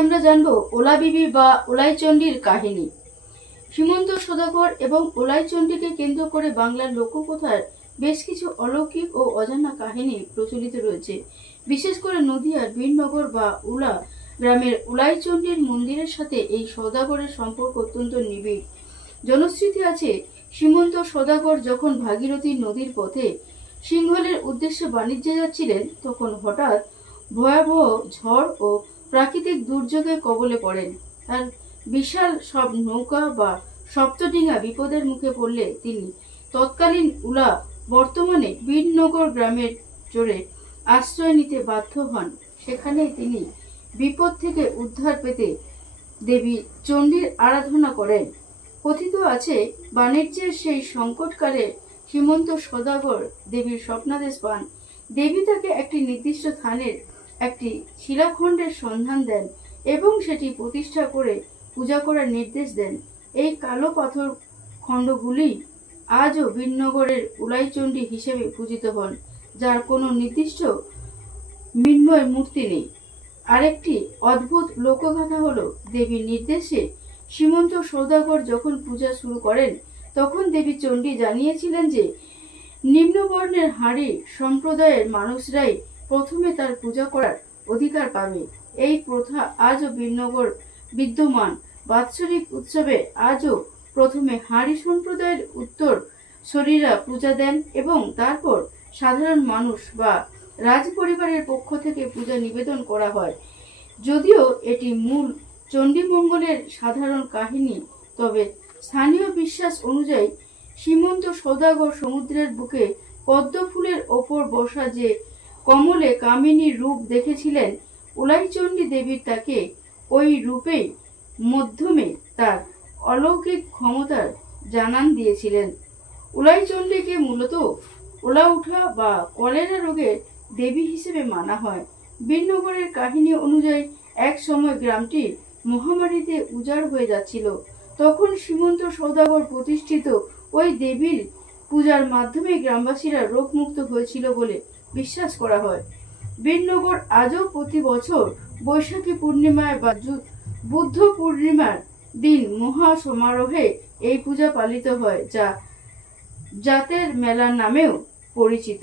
আমরা জানবো ওলাবিবি বা ওলাইচণ্ডীর কাহিনী। সীমন্ত সওদাগর এবং ওলাইচণ্ডীকে কেন্দ্র করে বাংলার লোককথার বেশ কিছু অলৌকিক ও অজানা কাহিনী প্রচলিত রয়েছে। বিশেষ করে নদিয়ার বীরনগর বা উলা গ্রামের ওলাইচণ্ডীর মন্দিরের সাথে এই সওদাগরের সম্পর্ক অত্যন্ত নিবিড়। জনশ্রুতি আছে, সীমন্ত সওদাগর যখন ভাগীরথী নদীর পথে সিংহলের উদ্দেশ্যে বাণিজ্যে যাচ্ছিলেন, তখন হঠাৎ ভয়াবহ ঝড় ও প্রাকৃতিক দুর্যোগের কবলে পড়েন। তার বিশাল সব নৌকা বা সপ্তডিঙা বিপদের মুখে পড়লে তিনি তৎকালীন উলা, বর্তমানে বীরনগর গ্রামের চরে আশ্রয় নিতে বাধ্য হন। সেখানেই তিনি বিপদ থেকে উদ্ধার পেতে দেবী চণ্ডীর আরাধনা করেন। কথিত আছে, বাণিজ্যের সেই সংকটকালে সীমন্ত সওদাগর দেবীর স্বপ্নাদেশ পান। দেবী তাকে একটি নির্দিষ্ট স্থানের একটি শিলাখণ্ডের সন্ধান দেন এবং সেটি প্রতিষ্ঠা করে পূজা করার নির্দেশ দেন। এই কালো পাথর খণ্ডগুলি আজও বীরনগরের ওলাইচণ্ডী হিসেবে পূজিত হন, যার কোনো নির্দিষ্ট মৃন্ময় মূর্তি নেই। আরেকটি অদ্ভুত লোকগাথা হলো, দেবীর নির্দেশে সীমন্ত সওদাগর যখন পূজা শুরু করেন, তখন দেবী চণ্ডী জানিয়েছিলেন যে নিম্নবর্ণের হাঁড়ি সম্প্রদায়ের মানুষরাই প্রথমে তার পূজা করার অধিকার পাবে। এই প্রথা আজও বীরনগর বিদ্যমান। বাৎসরিক উৎসবে আজও প্রথমে হাঁড়ি সম্প্রদায়ের উত্তর শরীরা পূজা দেন এবং তারপর সাধারণ মানুষ বা রাজ পরিবারের পক্ষ থেকে পূজা নিবেদন করা হয়। যদিও এটি মূল চণ্ডীমঙ্গলের সাধারণ কাহিনী, তবে স্থানীয় বিশ্বাস অনুযায়ী সীমন্ত সওদাগর সমুদ্রের বুকে পদ্ম ফুলের ওপর বসা যে কমলে কামিনীর রূপ দেখেছিলেন, ওলাইচণ্ডী দেবী তাকে ওই রূপেই মাধ্যমে তার অলৌকিক ক্ষমতার জানান দিয়েছিলেন। ওলাইচণ্ডীকে মূলত ওলাউঠা বা কলেরা রোগের দেবী হিসেবে মানা হয়। বীরনগরের কাহিনী অনুযায়ী এক সময় গ্রামটি মহামারীতে উজাড় হয়ে যাচ্ছিল। তখন সীমন্ত সওদাগর প্রতিষ্ঠিত ওই দেবীর পূজার মাধ্যমে গ্রামবাসীরা রোগমুক্ত হয়েছিল বলে বিশ্বাস করা হয়। বীরনগর আজও প্রতি বছর বৈশাখী পূর্ণিমায় বা বুদ্ধ পূর্ণিমার দিন মহা সমারোহে এই পূজা পালিত হয়, যা জাতের মেলা নামেও পরিচিত।